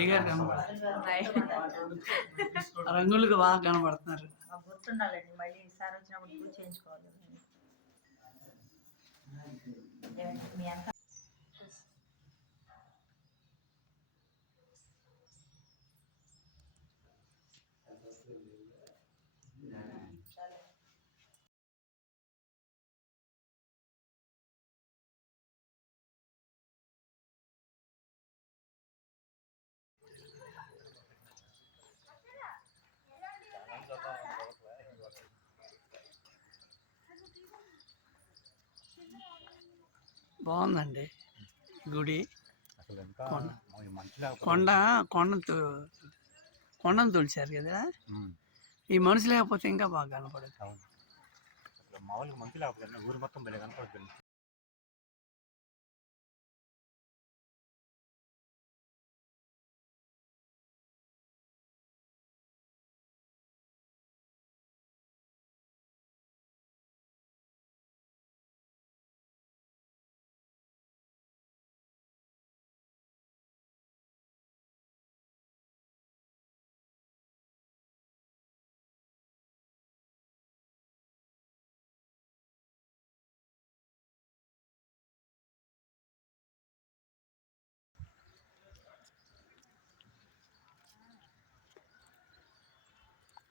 అయ్యగారు కనపడారు, రంగులకు బాగా కనపడుతున్నారు. గుర్తుండాలండి, మళ్ళీ ఈసారి వచ్చినప్పుడు పూజ చేయించుకోవాలి. మీ అంత బాగుందండి గుడి. కొండను తుడిచారు కదా, ఈ మనిషి లేకపోతే ఇంకా బాగా కనపడదు. మామూలుగా మంచి లేకపోతే ఊరు మొత్తం భలే కనపడుతుంది.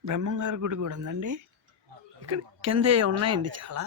బ్రహ్మంగారి గుడి కూడా ఉందండి ఇక్కడ, కిందే ఉన్నాయండి చాలా.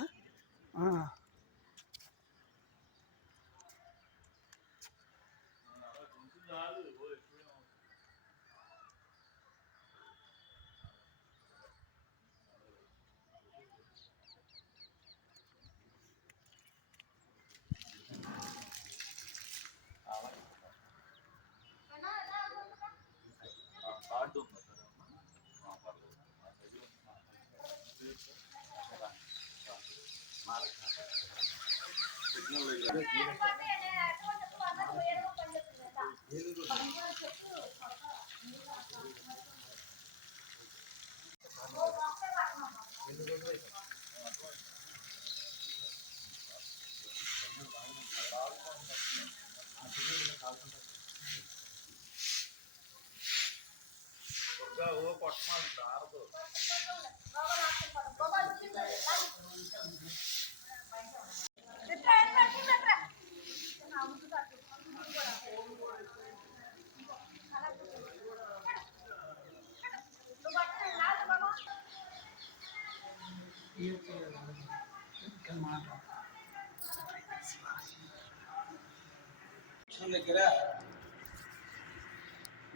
దగ్గర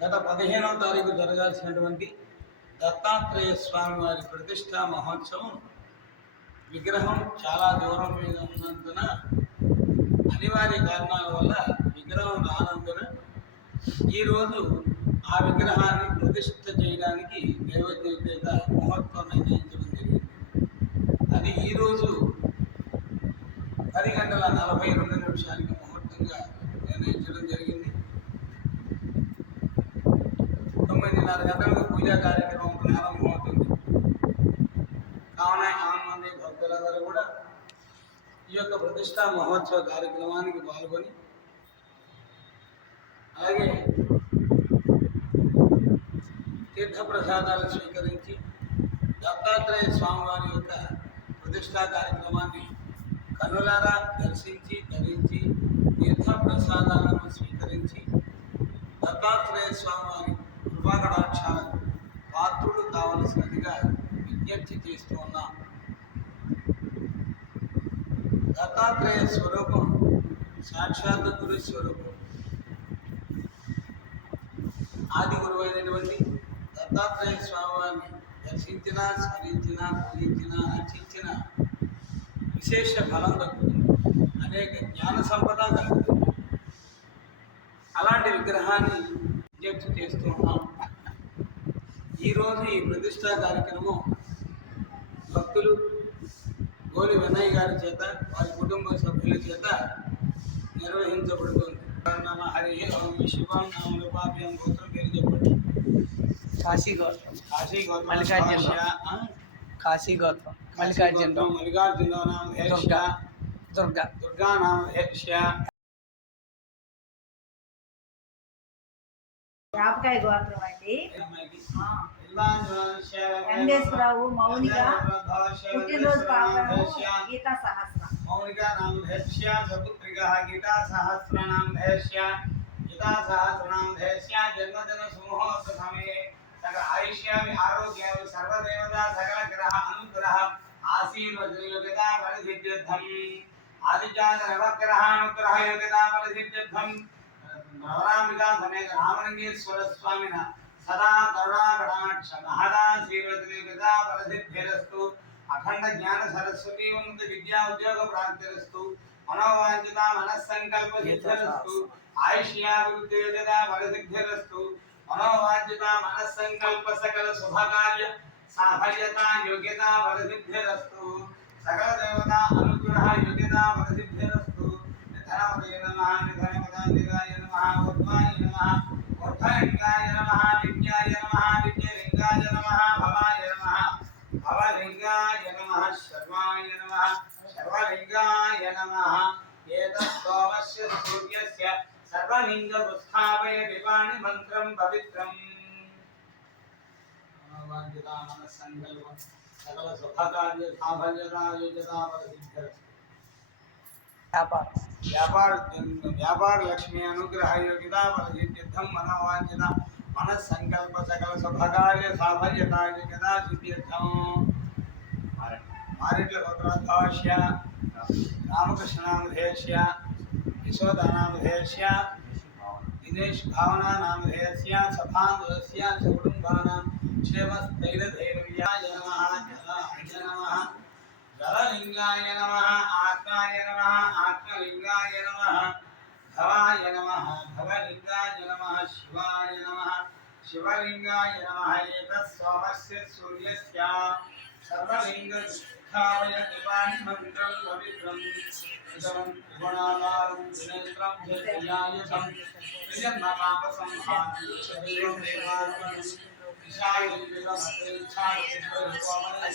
గత 15వ తారీఖు జరగాల్సినటువంటి దత్తాత్రేయ స్వామి వారి ప్రతిష్టా మహోత్సవం విగ్రహం చాలా దూరం మీద ఉన్నందున అనివార్య కారణాల వల్ల విగ్రహం రానందున ఈరోజు ఆ విగ్రహాన్ని ప్రతిష్ఠ చేయడానికి నైవేద్య ముహూర్తం నిర్ణయించడం జరిగింది. అది ఈరోజు 10:42 ముహూర్తంగా నిర్ణయించడం జరిగింది. 9:30 గంటలకు పూజా కార్యక్రమం ప్రారంభమవుతుంది. కావున ఆనంద భక్తులందరూ కూడా ఈ యొక్క ప్రతిష్టా మహోత్సవ కార్యక్రమానికి పాల్గొని, అలాగే తీర్థప్రసాదాలు స్వీకరించి దత్తాత్రేయ స్వామివారి యొక్క ప్రతిష్టా కార్యక్రమాన్ని కన్నులారా దర్శించి ధరించి తీర్థప్రసాదాలను స్వీకరించి దత్తాత్రేయ స్వామివారి కృపాకటాక్షాలకు పాత్రులు కావలసినదిగా విజ్ఞప్తి చేస్తూ ఉన్నాం. దత్తాత్రేయ స్వరూపం సాక్షాత్ గురు స్వరూపం. ఆది గురువైనటువంటి దత్తాత్రేయ స్వామివారిని దర్శించిన, స్మరించిన, పూజించిన, అర్చించిన విశేష ఫలం దక్కుతుంది, అనేక జ్ఞాన సంపద కలుగుతుంది. అలాంటి విగ్రహాన్ని విజ్ఞప్తి చేస్తూ ఉన్నాం. ఈరోజు ఈ ప్రతిష్టా కార్యక్రమం భక్తులు గోలి వెన్నయ్య గారి చేత, వారి కుటుంబ సభ్యుల చేత నిర్వహించబడుతుంది. హరి ఓం శివం నామ పాప్యం గోత్రం పేరు చెప్పండి. కాశీ గోత్రం, మల్లికార్జున, కాశీ గోత్రం, మల్లికార్జున నామ దుర్గా నామ యాపకాయ గోత్రం అండి. వెంకటేశ్వరరావు మౌనిక పుట్టినరోజు పాపము గీతా సహస్రం. మౌనికా నామ ధైర్య సపుత్రికः గీతా సహస్రనామ ధైర్య గీతా సహస్రనామ ధైర్య జన్మదిన సుముహూర్త సమये సకల ఆయుష్యామి ఆరోగ్యామి సర్వదేవతా సకల గ్రహ అనుగ్రహ ఆశీర్వచన యోగ్యతా పరిసిద్ధ్యర్థం ఆదిత్యాద నవగ్రహ అనుగ్రహ యోగ్యతా పరిసిద్ధ్యర్థం నవరాంబికా సమేత రామలింగేశ్వర స్వామిన సదా కరుణాకటాక్ష మహదాశీర్వచన యోగ్యతా పరిసిద్ధిరస్తు అఖండ జ్ఞాన సరస్వతి ఉన్నత విద్యా ఉద్యోగ ప్రాప్తిరస్తు మనోవాంఛిత మనస్సంకల్ప సిద్ధిరస్తు ఆయుష్యాభివృద్ధి యోగ్యతా పరిసిద్ధిరస్తు మనోవాంఛిత మనస్సంకల్ప సకల శుభకార్య సాఫల్యత యోగ్యతా పరిసిద్ధిరస్తు సకల దేవతా అనుగ్రహ యోగ్యతా పరిసిద్ధిరస్తు ధనవతే నమః నిధనపదాంతికాయ నమః ఉద్వాయ నమః ఉర్ధలింగాయ నమః లింగాయ నమః లింగలింగాయ నమః భవాయ నమః భవలింగాయ నమః శర్వాయ నమః శర్వలింగాయ నమః ఏతస్తోమస్య సూర్యస్య సర్వలింగ పుష్పావయ విపాణి మంత్రం పవిత్రం మనోవాంఛిత మనస్సంకల్ప సకల శుభకార్య సాఫల్యత యోగ్యతా పరిసిద్ధిరస్తు వ్యాపార లక్ష్మి అనుగ్రహ యోగ్యతా పరిసిద్ధ్యర్థం మనోవాంఛిత మనస్సంకల్ప సకల శుభకార్య సాఫల్యత యోగ్యతా సిద్ధ్యర్థం మారిట్ల గోత్రోద్భవస్య రామకృష్ణనామధేయస్య యశోదానామధేయస్య దినేష్ భావనానామధేయస్య సభాంధులస్య కుటుంబానాం క్షేమస్థైర్యధైర్యాయ నమః నమః జలలింగాయ నమః ఆత్మాయ నమః ఆత్మలింగాయ నమః భవాయ నమః భవలింగాయ నమః శివాయ నమః శివలింగాయ నమః ఏతస్సోమస్య సూర్యస్య సర్వలింగ స్థావయ దివాని మంత్రం పవిత్రం ఇదం గుణాకారం త్రినేత్రం జయాయుధం విజన్మపాపసంహారం శరీరం దేవార్పణం విశాయం విలమతే ఛాయ కోమలై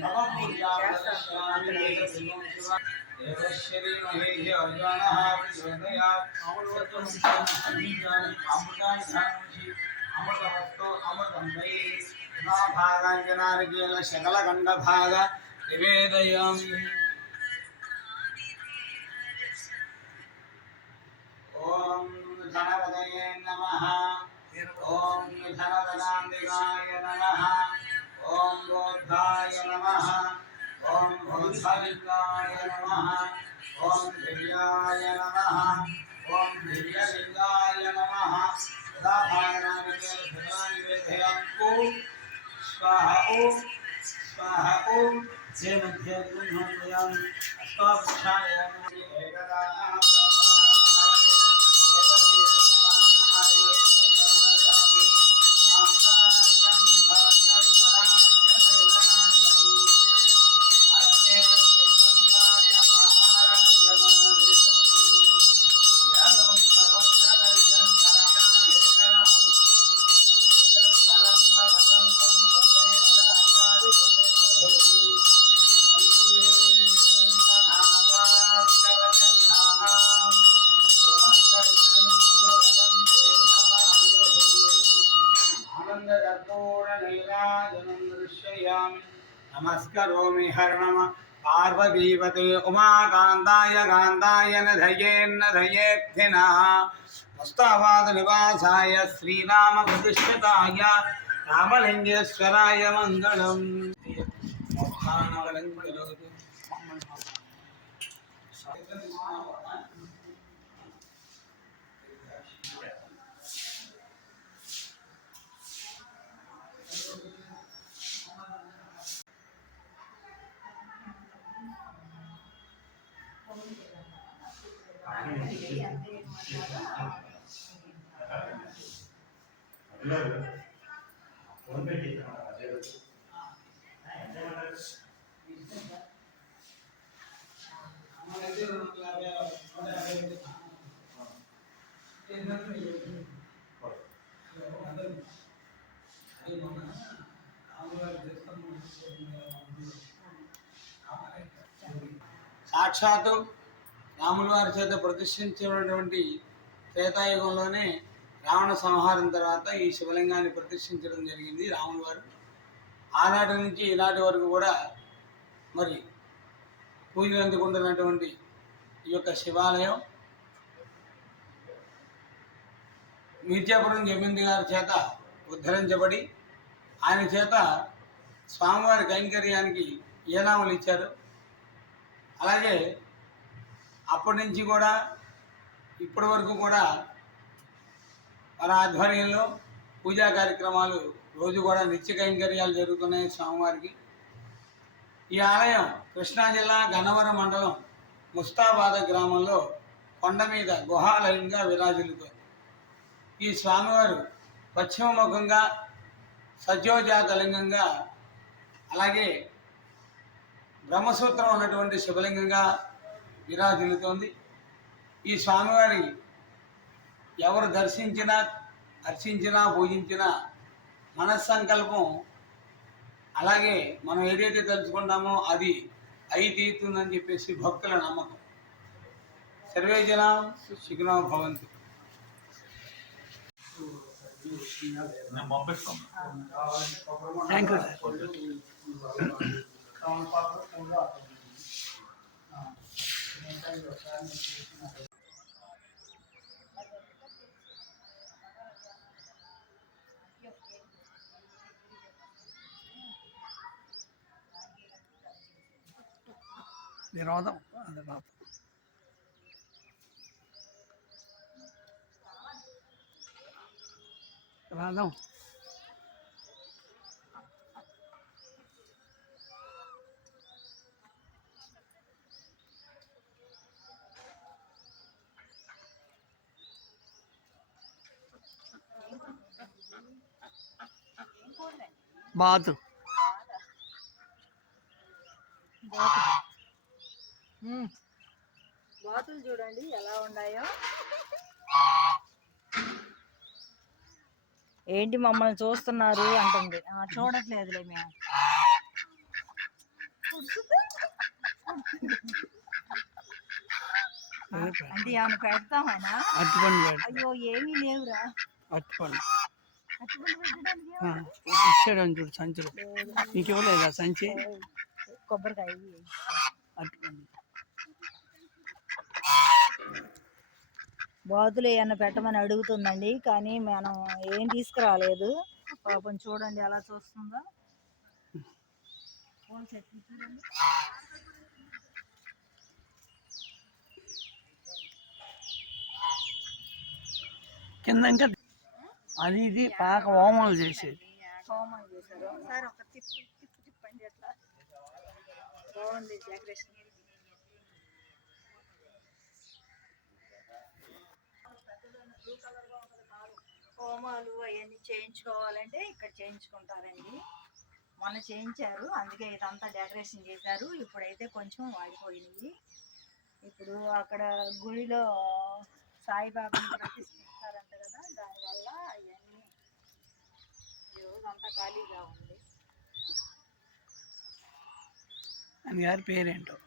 నమః పూజాపదశ్యామి దేవం శివ దేవశ్రీ మహేహి అర్జునః విజయదయా అమృతం అమృతాని ధానుషి అమృతవస్తు అమృతం వై భాగాంజనారికేల శకలఖండ భాగ నివేదయామి ఓం ధనపదయే నమః ఓం ధనపదాంతికాయ నమః ఓం బోధాయ నమః ఓం బోధలింగాయ నమః ఓం దివ్యాయ నమః ఓం దివ్యలింగాయ నమః स्वाहा ओम स्वाहा ओम जे मध्ये गुणोदयं अष्टावक्षायामि एकदा नमस्करोमि हरणम पार्वतीपते उमाकान्ताय कान्ताय नधयेन्नधयेत्थिनः मुस्तावादनिवासाय श्रीरामप्रतिष्ठिताय रामलिङ्गेश्वराय मङ्गलम् సాక్షాత్తు రాముల వారి చేత ప్రతిష్ఠించినటువంటి త్రేతాయుగంలోనే రావణ సంహారం తర్వాత ఈ శివలింగాన్ని ప్రతిష్ఠించడం జరిగింది రాముల వారు. ఆనాటి నుంచి ఈనాటి వరకు కూడా మరి పూజలు అందుకుంటున్నటువంటి ఈ యొక్క శివాలయం మిర్జాపురం జమీందారు గారి చేత ఉద్ధరించబడి ఆయన చేత స్వామివారి కైంకర్యానికి ఏనాములు ఇచ్చారు. అలాగే అప్పటి నుంచి కూడా ఇప్పటి వరకు కూడా మన ఆధ్వర్యంలో పూజా కార్యక్రమాలు రోజు కూడా నిత్య కైంకర్యాలు జరుగుతున్నాయి స్వామివారికి. ఈ ఆలయం కృష్ణా జిల్లా గన్నవరం మండలం ముస్తాబాద గ్రామంలో కొండ మీద గుహాలయంగా విరాజిల్లుతోంది. ఈ స్వామివారు పశ్చిమముఖంగా సజ్జోజాతలింగంగా, అలాగే బ్రహ్మసూత్రం ఉన్నటువంటి శివలింగంగా విరాజిల్లుతోంది. ఈ స్వామివారి ఎవరు దర్శించినా, అర్చించినా, పూజించినా మనస్సంకల్పం అలాగే మనం ఏదైతే తలుచుకుంటామో అది అయి తీరుతుందని చెప్పేసి భక్తుల నమ్మకం. సర్వే జనాం సుఖినో భవంతు. Thank you sir. విరోధం అది బాబు రాధం బాతు బాతులు చూడండి ఎలా ఉన్నాయో. ఏంటి మమ్మల్ని చూస్తున్నారు అంటుంది. చూడట్లేదులే మేము. అంటే ఏమైనా పెడతామనా? అయ్యో ఏమీ లేవురా. ఇచ్చాడని చూడు సంచులు. నీకు ఇవ్వలేదా సంచి? కొబ్బరికాయ బాతులు ఏమన్నా పెట్టమని అడుగుతుందండి, కానీ మనం ఏం తీసుకురాలేదు. పాపం చూడండి ఎలా చూస్తుందో. కింద ఇంకా అది ఇది పాక హోమాలు చేసేది. హోమాలు చేశారు. ఒకసారి ఒక తిప్పండి అట్లా. బాగుంది డెకరేషన్. హోమాలు అవన్నీ చేయించుకోవాలంటే ఇక్కడ చేయించుకుంటారండి. మొన్న చేయించారు, అందుకే ఇదంతా డెకరేషన్ చేశారు. ఇప్పుడైతే కొంచెం వాడిపోయినాయి. ఇప్పుడు అక్కడ గుడిలో సాయిబాబాని ప్రతిష్ఠిస్తారంట కదా, దానివల్ల అవన్నీ ఈరోజంతా ఖాళీగా ఉంది. అని గారి పేరేంటో.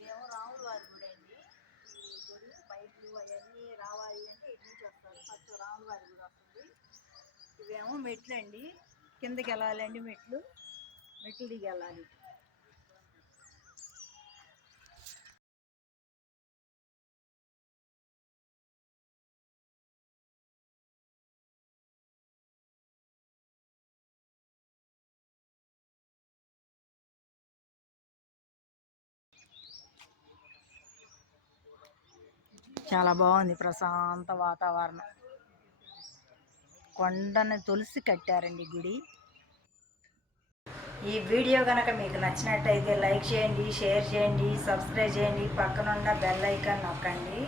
ఇదేమో రాముల వారి గుడి అండి. ఈ గుడి బైక్లు అవన్నీ రావాలి అంటే ఇటు నుంచి వస్తారు. ఫస్ట్ రాముల వారి గుడి వస్తుంది. ఇవేమో మెట్లు అండి, కిందకి వెళ్ళాలండి. మెట్లు దిగి వెళ్ళాలి. చాలా బాగుంది, ప్రశాంత వాతావరణం. కొండని తులసి కట్టారండి గుడి. ఈ వీడియో కనుక మీకు నచ్చినట్టయితే లైక్ చేయండి, షేర్ చేయండి, సబ్స్క్రైబ్ చేయండి, పక్కనున్న బెల్ ఐకాన్ నొక్కండి.